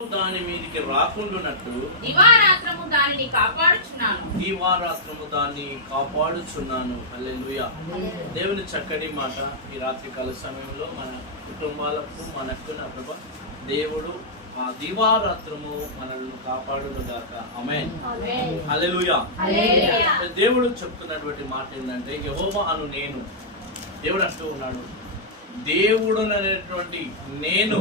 దాని మీదికి రాకుండానట్టు దివారాత్రము దానిని కాపాడుచున్నాను. ఈ వారాత్రము దాన్ని కాపాడుచున్నాను. హల్లెలూయా. దేవుని చక్కటి మాట ఈ రాత్రి కాల సమయంలో మన కుటుంబాలకు మనకు నా ప్రభ దేవుడు ఆ దివారాత్రము మనల్ని కాపాడుగాక అమెన్ హల్లెలూయా. దేవుడు చెప్తున్నటువంటి మాట ఏంటంటే యెహోవా అను నేను. దేవుడు అంటూ ఉన్నాడు. దేవుడు అనేటువంటి నేను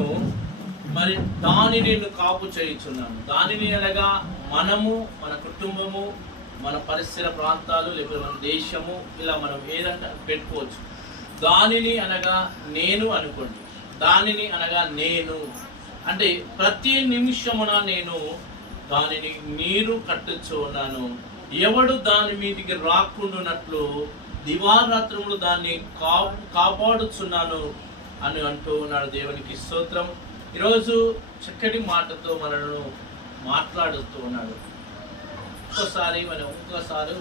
మరి దానిని నేను కాపు చేయించున్నాను. దానిని అనగా మనము మన కుటుంబము మన పరిసర ప్రాంతాలు లేకపోతే మన దేశము ఇలా మనం ఏదంటే పెట్టుకోవచ్చు. దానిని అనగా నేను అనుకోండి. దానిని అనగా నేను. అంటే ప్రతి నిమిషమున నేను దానిని నీరు కట్టచ్చు ఉన్నాను ఎవడు దాని మీదికి రాకుండానట్లు దివారాత్రములు దాన్ని కా కాపాడుచున్నాను అని అంటూ ఉన్నాడు దేవునికి స్తోత్రం. ఈరోజు చక్కటి మాటతో మనను మాట్లాడుతూ ఉన్నాడు. ఒక్కోసారి మనం ఒక్కోసారి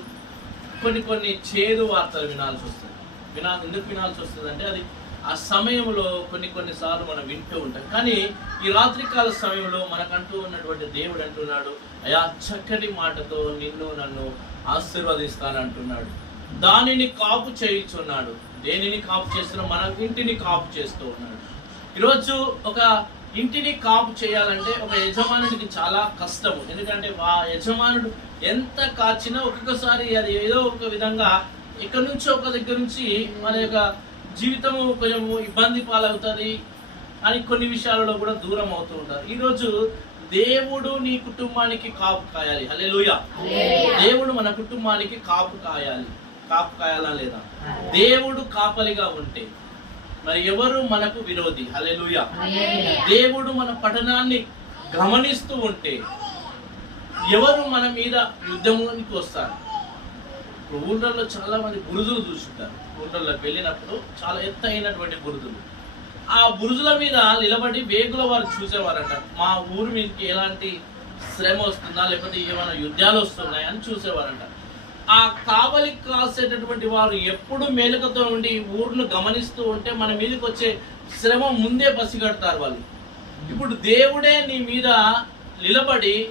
కొన్ని కొన్ని చేదు వార్తలు వినాల్సి వస్తుంది. వినా ఎందుకు వినాల్సి వస్తుంది అంటే అది ఆ సమయంలో కొన్ని కొన్నిసార్లు మనం వింటూ ఉంటాం. కానీ ఈ రాత్రికాల సమయంలో మనకంటూ ఉన్నటువంటి దేవుడు అంటున్నాడు అయా చక్కటి మాటతో నిన్ను నన్ను ఆశీర్వదిస్తానంటున్నాడు. దానిని కాపు చేయించున్నాడు. దేనిని కాపు చేస్తున్నా మన ఇంటిని కాపు చేస్తూ ఉన్నాడు. ఈరోజు ఒక ఇంటిని కాపు చేయాలంటే ఒక యజమానుడికి చాలా కష్టము. ఎందుకంటే ఆ యజమానుడు ఎంత కాచినా ఒక్కొక్కసారి అది ఏదో ఒక విధంగా ఇక్కడ నుంచి ఒక దగ్గర నుంచి మన యొక్క జీవితము కొంచెం ఇబ్బంది పాలవుతుంది అని కొన్ని విషయాలలో కూడా దూరం అవుతూ ఉంటారు. ఈరోజు దేవుడు నీ కుటుంబానికి కాపు కాయాలి. హలే దేవుడు మన కుటుంబానికి కాపు కాయాలి. కాపు కాయాలా లేదా? దేవుడు కాపలిగా ఉంటే మరి ఎవరు మనకు విరోధి? హల్లెలూయా. దేవుడు మన పఠనాన్ని గమనిస్తూ ఉంటే ఎవరు మన మీద యుద్ధమునికి వస్తారు? ఇప్పుడు ఊళ్ళల్లో చాలా మంది బురుజులు చూసుంటారు ఊళ్ళల్లోకి వెళ్ళినప్పుడు చాలా ఎత్తైనటువంటి బురుజులు. ఆ బురుజుల మీద నిలబడి వేగుల వారు చూసేవారంట. మా ఊరు మీదకి ఎలాంటి శ్రమ వస్తుందా? లేకపోతే ఏమైనా యుద్ధాలు వస్తున్నాయా అని చూసేవారంట. ఆ కావలి కాసేటటువంటి వారు ఎప్పుడు మేలుకతో ఉండి ఊరును గమనిస్తూ ఉంటే మన మీదకి వచ్చే శ్రమ ముందే పసిగడతారు వాళ్ళు. ఇప్పుడు దేవుడే నీ మీద నిలబడి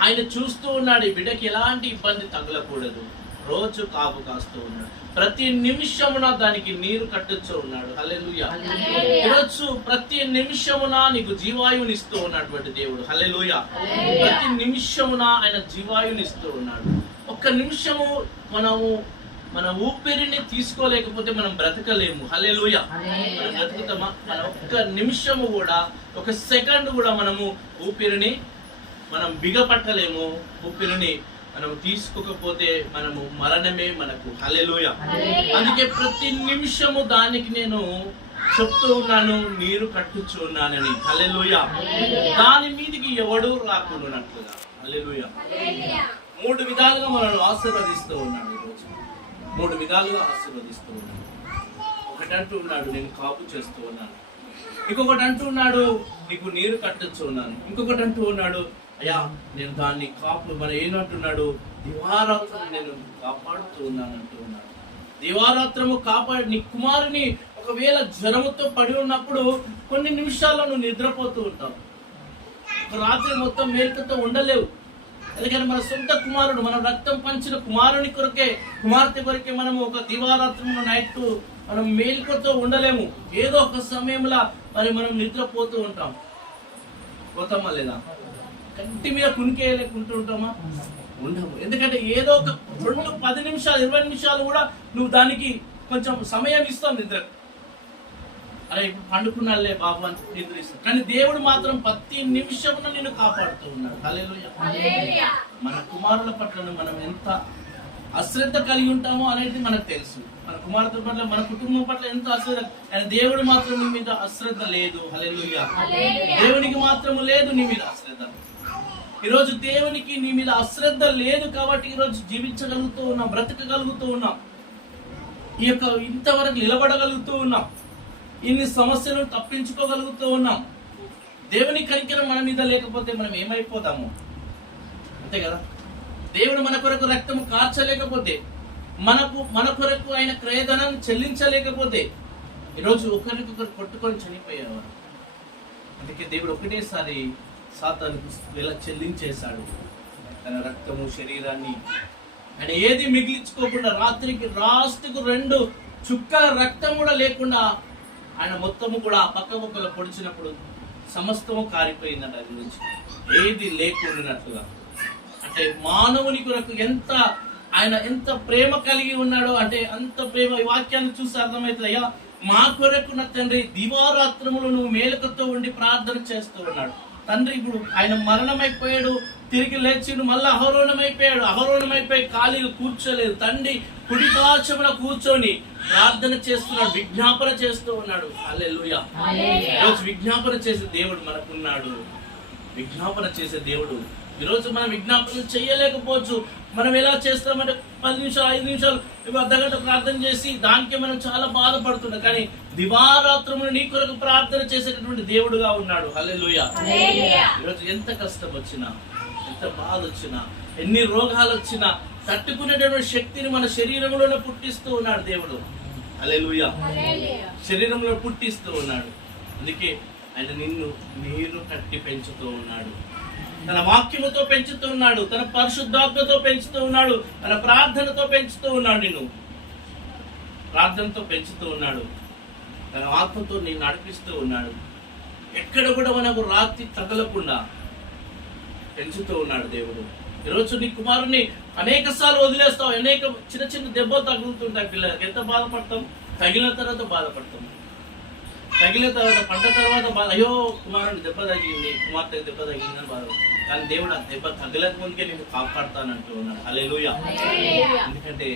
ఆయన చూస్తూ ఉన్నాడు ఈ బిడ్డకి ఎలాంటి ఇబ్బంది తగలకూడదు. రోజు కాపు కాస్తూ ఉన్నాడు. ప్రతి నిమిషమున దానికి నీరు కట్టుతూ ఉన్నాడు. హల్లెలూయా. ఈరోజు ప్రతి నిమిషమున నీకు జీవాయునిస్తూ ఉన్నటువంటి దేవుడు. హల్లెలూయా. ప్రతి నిమిషమున ఆయన జీవాయునిస్తూ ఉన్నాడు. ఒక్క నిమిషము మనము మన ఊపిరిని తీసుకోలేకపోతే మనం బ్రతకలేము. హల్లెలూయా. మనం బ్రతుకుతామా? మన ఒక్క నిమిషము కూడా ఒక సెకండ్ కూడా మనము ఊపిరిని మనం బిగపట్టలేము. ఊపిరిని మనం తీసుకోకపోతే మనము మరణమే మనకు. హల్లెలూయా. అందుకే ప్రతి నిమిషము దానికి నేను చెప్తూ ఉన్నాను నీరు కట్టుచు ఉన్నానని. హల్లెలూయా. దాని మీదికి ఎవడు రాకుండానట్లుగా. హల్లెలూయా. మూడు విధాలుగా మనల్ని ఆశీర్వదిస్తూ ఉన్నాడు ఈరోజు మూడు విధాలుగా ఆశీర్వదిస్తూ ఉన్నాడు. ఒకటి అంటూ ఉన్నాడు నేను కాపు చేస్తూ ఉన్నాను. ఇంకొకటి అంటూ ఉన్నాడు నీకు నీరు కట్టచ్చు ఉన్నాను. ఇంకొకటి అంటూ ఉన్నాడు అయ్యా నేను దాన్ని కాపు మన ఏమంటున్నాడు దివారాత్రం నేను కాపాడుతూ ఉన్నాను అంటూ ఉన్నాడు. దివారాత్రము కాపాడు నీ కుమారుని ఒకవేళ జ్వరముతో పడి ఉన్నప్పుడు కొన్ని నిమిషాల్లో నువ్వు నిద్రపోతూ ఉంటావు. ఒక రాత్రి మొత్తం మేలుకతో ఉండలేవు. ఎందుకంటే మన సొంత కుమారుడు మన రక్తం పంచిన కుమారుని కొరకే కుమార్తె కొరకే మనము ఒక దివారాత్రం నైట్ మనం మేలుకతో ఉండలేము. ఏదో ఒక సమయంలో మరి మనం నిద్రపోతూ ఉంటాం. పోతామా లేదా? కంటి మీద కునికేయలేకుంటూ ఉంటామా? ఉండము. ఎందుకంటే ఏదో ఒక రెండు పది నిమిషాలు ఇరవై నిమిషాలు కూడా నువ్వు దానికి కొంచెం సమయం ఇస్తావు నిద్ర అరే ఇప్పుడు పండుకున్నాలే బాబు అని నిద్రిస్తాం కానీ దేవుడు మాత్రం ప్రతి నిమిషమున నిన్ను కాపాడుతూ ఉన్నాడు. హల్లెలూయా. మన కుమారుల పట్ల మనం ఎంత అశ్రద్ధ కలిగి ఉంటామో అనేది మనకు తెలుసు. మన కుమార్తె పట్ల మన కుటుంబం పట్ల ఎంత అశ్రద్ధ కానీ దేవుడు మాత్రం నీ మీద అశ్రద్ధ లేదు. హల్లెలూయా. దేవునికి మాత్రము లేదు నీ మీద అశ్రద్ధ. ఈరోజు దేవునికి నీ మీద అశ్రద్ధ లేదు కాబట్టి ఈరోజు జీవించగలుగుతూ ఉన్నాం బ్రతకగలుగుతూ ఉన్నాం. ఈ యొక్క ఇంతవరకు నిలబడగలుగుతూ ఉన్నాం. ఇన్ని సమస్యలను తప్పించుకోగలుగుతూ ఉన్నాం. దేవుని కనికరం మన మీద లేకపోతే మనం ఏమైపోతాము? అంతే కదా? దేవుడు మన కొరకు రక్తం కార్చలేకపోతే మనకు మన కొరకు ఆయన క్రయధనాన్ని చెల్లించలేకపోతే ఈరోజు ఒకరికొకరు కొట్టుకొని చనిపోయేవారు. అందుకే దేవుడు ఒకటేసారి సాతానికి ఇలా చెల్లించేశాడు. తన రక్తము శరీరాన్ని ఆయన ఏది మిగిలించుకోకుండా రాత్రికి రాష్ట్రకు రెండు చుక్కల రక్తం కూడా లేకుండా ఆయన మొత్తము కూడా ఆ పక్క ముక్కలు పొడిచినప్పుడు సమస్తము కారిపోయిందంట అది నుంచి ఏది లేకుండానట్లుగా. అంటే మానవుని కొరకు ఎంత ఆయన ఎంత ప్రేమ కలిగి ఉన్నాడో అంటే అంత ప్రేమ ఈ వాక్యాన్ని చూసి అర్థమవుతుంది అయ్యా మా కొరకు నా తండ్రి దివారాత్రములు నువ్వు మేలుకతో ఉండి ప్రార్థన చేస్తూ ఉన్నాడు. తండ్రి ఇప్పుడు ఆయన మరణమైపోయాడు తిరిగి లేచిండు మళ్ళీ అహరోణమైపోయాడు అహరోణమైపోయి ఖాళీలు కూర్చోలేదు. తండ్రి కుడి పార్శ్వమున కూర్చొని ప్రార్థన చేస్తున్నాడు విజ్ఞాపన చేస్తూ ఉన్నాడు. ఈరోజు విజ్ఞాపన చేసే దేవుడు మనకున్నాడు. విజ్ఞాపన చేసే దేవుడు. ఈరోజు మనం విజ్ఞాపన చేయలేకపోవచ్చు. మనం ఎలా చేస్తామంటే పది నిమిషాలు ఐదు నిమిషాలు అర్ధగంట ప్రార్థన చేసి దానికి మనం చాలా బాధపడుతున్నాం కానీ దివారాత్రములు నీ కొరకు ప్రార్థన చేసేటటువంటి దేవుడుగా ఉన్నాడు. హల్లెలూయా. ఈరోజు ఎంత కష్టం వచ్చినా ఎంత బాధ వచ్చినా ఎన్ని రోగాలు వచ్చినా తట్టుకునేటటువంటి శక్తిని మన శరీరంలోనే పుట్టిస్తూ ఉన్నాడు దేవుడు. హల్లెలూయా. శరీరంలో పుట్టిస్తూ ఉన్నాడు. అందుకే ఆయన నిన్ను నీరు కట్టి పెంచుతూ ఉన్నాడు. తన వాక్యముతో పెంచుతూ ఉన్నాడు. తన పరిశుద్ధాత్మతో పెంచుతూ ఉన్నాడు. తన ప్రార్థనతో పెంచుతూ ఉన్నాడు నిన్ను. ప్రార్థనతో పెంచుతూ ఉన్నాడు. తన ఆత్మతో నేను నడిపిస్తూ ఉన్నాడు. ఎక్కడ కూడా మనకు రాత్రి తగలకుండా పెంచుతూ ఉన్నాడు దేవుడు. ఈరోజు నీ కుమారుని అనేక సార్లు వదిలేస్తావు. అనేక చిన్న చిన్న దెబ్బలు తగులుతుంటాయి పిల్లలకి. ఎంత బాధపడతాం? తగిలిన తర్వాత బాధపడతాం. తగిలిన తర్వాత పడ్డ తర్వాత బాధ అయ్యో కుమారుని దెబ్బ తగిలింది కుమార్తె దెబ్బ తగిలిందని బాధ కానీ దేవుడు ఆ దెబ్బ తగలక ముందుకే నేను కాపాడుతానంటూ ఉన్నాడు. అలే ఎందుకంటే